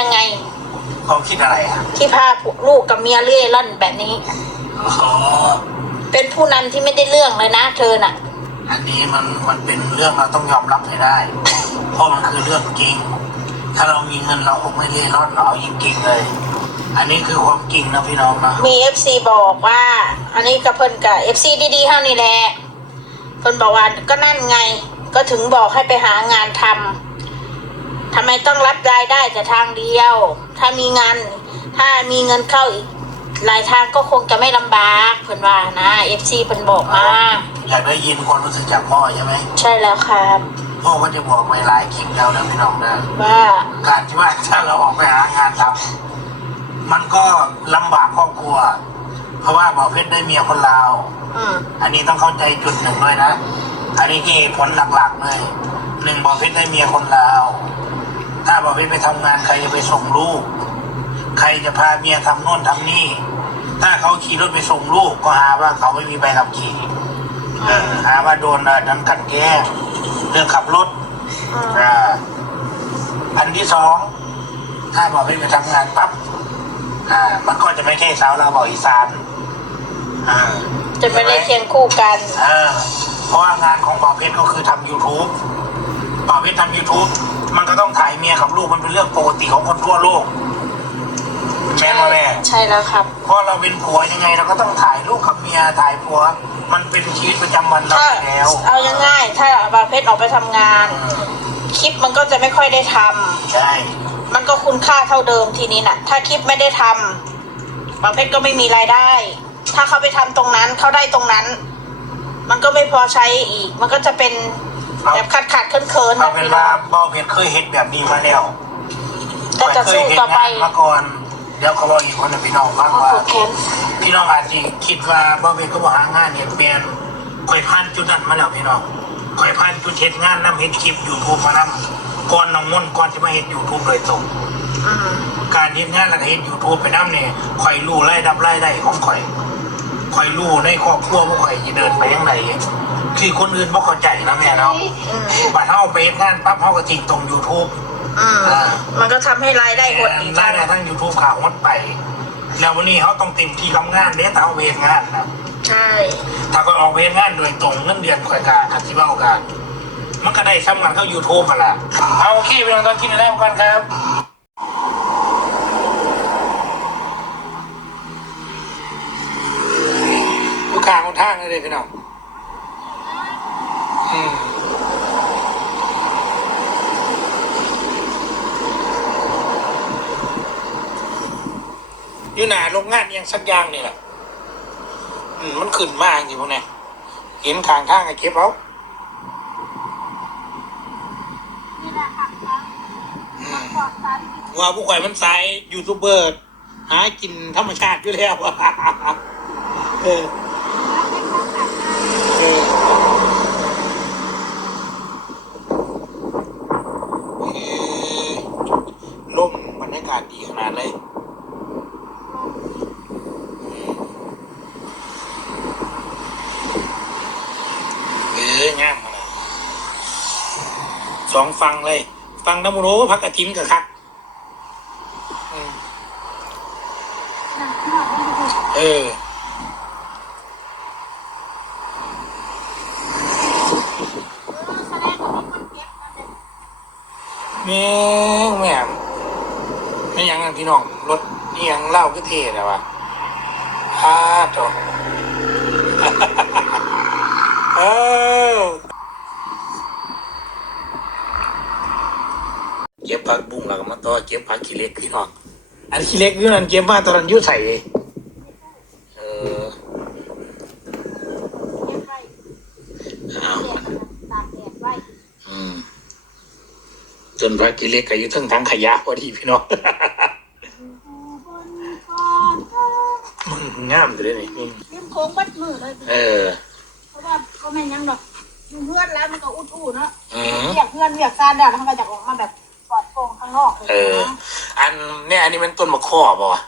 ยังไงความคิดอะไรอะที่พาลูกกับเมียเลื่อยล่อนแบบนี้ อ๋อเป็นผู้นำที่ไม่ได้เรื่องเลยนะเธอน่ะ อันนี้มันมันเป็นเรื่องเราต้องยอมรับให้ได้ เพราะมันคือเรื่องจริง ถ้าเรามีเงินเราคงไม่เล่ร่อนเราเอายิงจริงเลย อันนี้คือความจริงนะพี่น้องนะมีเอฟซีบอกว่า อันนี้กับเพิ่นกับเอฟซีดีๆเท่านี้แหละเพิ่นบอกว่าก็นั่นไง ก็ถึงบอกให้ไปหางานทำ ทำไมต้องรับรายได้แต่ทางเดียว ถ้ามีงานถ้ามีเงินเข้าอีกหลายทางก็คงจะไม่ลำบากเพิ่นว่านะเอฟซีเพิ่นบอกมาอยากได้ยินความรู้สึกจากพ่อใช่ไหมใช่แล้วครับพ่อก็จะบอกไว้หลายคลิปแล้วนะพี่น้องนะว่าการที่ว่าถ้าเราออกไปหางานทำมันก็ลำบากครอบครัว เพราะว่าหมอเพชรได้เมียคนลาวอืมอันนี้ต้องเข้าใจจุดหนึ่งด้วยนะ อันนี้ที่เหตุผลหลักๆเลยหนึ่งบอกเพชรได้เมียคนลาว ถ้าบอกเพชรไปทำงานใครจะไปส่งลูก ใครจะพาเมียทำโน่นทำนี่ ถ้าเขาขี่รถไปส่งลูกก็หาว่าเขาไม่มีใบขับขี่เออหาว่าโดนอะดันกลันแกล้งเรื่องขับรถอืมอ่าอันที่สองถ้าบอกเพชรไปทำงานปั๊บอ่ามันก็จะไม่ใช่สาวเราวบอกอีสานอ่าจะไม่ได้เคียงคู่กันเออเพราะว่างานของบ่าวเพชรก็คือทำ YouTube บ่าวเพชรทำ YouTube มันก็ต้องถ่ายเมียกับลูกมันเป็นเรื่องปกติของคนทั่วโลกแม่นว่าแม่ใช่แล้วครับเพราะเราเป็นผัวยังไงเราก็ต้องถ่ายลูกกับเมียถ่ายผัว มันเป็นชีวิตประจำวันเราถ้าอยู่แล้ว เอายังง่ายถ้าบาเพชรออกไปทำงานอืมคลิปมันก็จะไม่ค่อยได้ทำใช่ มันก็คุณค่าเท่าเดิมทีนี้น่ะ ถ้าคลิปไม่ได้ทำบางเพชรก็ไม่มีรายได้ ถ้าเขาไปทำตรงนั้นเขาได้ตรงนั้น มันก็ไม่พอใช้อีก มันก็จะเป็น แบบขาดขาดเคินเคินๆเอานะเป็นพี่ว่าน้องบ่าวเพชรเคยเห็นแบบนี้มาแล้วก็จะสู้ต่อไปเคยเห็นงานมาก่อนเดี๋ยวเขาบอกอีกคนหนึ่งพี่น้องฟังโอ้ว่าโหเค้นพี่น้องอาจจะคิดว่าบ่าวเพชรก็บอกหางานเนี่ยเปลี่ยนคอยผ่านจุดนั้นมาแล้วพี่น้องคอยผ่านจุดเฮ็ดงานนํเฮ็ดคลิปยูทูบมานํก่อนน้องมนต์ก่อนจะมาเฮ็ดยูทูบโดยตรงอืมการเฮ็ดงานแล้วก็เฮ็ดยูทูบไปนํเนี่ยคอยรู้รายรับรายได้ของคอยคอยรู้ในครอบครัวว่าคอยจะเดินไปยังไง คือคนอื่นบ่เข้าใจนะแม่เนาะอืมบัดเฮาไปเฮ็ดงานปั๊บเฮาก็ทิ้งตรง YouTube อืมอ่า มันก็ทำให้รายได้หดอีกรายได้ทั้ง YouTube ข่าวหดไป แล้ววันนี้เขาต้องเต็มที่ทำงานเด้ถ้าเอาไปเฮ็ดงานนะใช่ ถ้าก็ออกไปเฮ็ดงานโดยตรงเงินเดือนข่อยกาคันสิเว้ากันมันก็ได้ซ้ำกันเข้า YouTube มาละเอาโอเคไปลองตอนกินแล้วกันครับ ลูกค้าของทางเลยพี่น้อง อืมอยู่หนาโรงงานอิหยังสักอย่างนี่แหละอืมมันขึ้นมากจริงพวกเนี้ยเห็นทางทางไอ้เก็บเอาอืมว่าผู้ข่อยมันสายยูทูบเบอร์ หากินธรรมชาติอยู่แล้วเออเออเอ่อล่มบรรยากาศดีขนาดเลยเอองามขนาด สองฟังเลย ฟังน้ำมันโอ้พักกระถินกับคักเออแม่แม่ไม่ยังกันพี่น้องรถนี่ยังเล่าก็เท่แต่ว่าอาโตเออ เก็บผักบุ้งแล้วก็มาต่อเก็บผักขี้เหล็กพี่น้องอันขี้เหล็กอยู่นั่นเก็บมาตอนนั้นอยุ่ใส่เออเอาอืมจนพระกิเลสก็อยู่เทั้งทั้งขยะพอดีพี่น้องมันงามเลยนี่นี่เลี้ยงโค้งบัดมือเลยเออเพราะว่าก็ไม่ยังดอกอยู่เพื่อนแล้วมันก็อุดอู้เนาะอืมเรียกเพื่อนเรียกซานได้แล้วมันก็จะออกมาแบบปลอดโปร่ง ข้างนอกเลยเออ นะอันเนี่ยอันนี้มันต้นมะข้อป่ะวะ